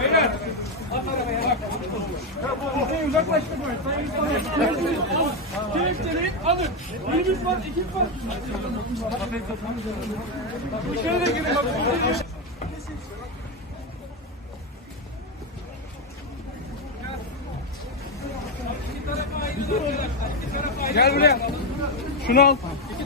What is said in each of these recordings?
Beyler. At arabaya bak. Ortaya uzaklaştık böyle. Kelepçeleyin alın. Birimiz var, ikimiz var. Dışarı da girin. Bak. Gel buraya. Şunu al.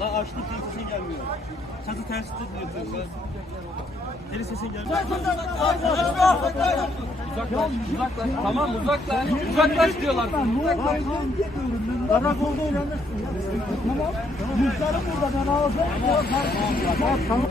La açtı sesin gelmiyor. Çatı ters tutuyor. Deli sesin gelmiyor. Uzaklaş. Tamam uzaklaş. Uzaklaş diyorlar. Karakolda öğrenirsin ya. Tamam. Muhtarım burada ben alacağım. Tamam.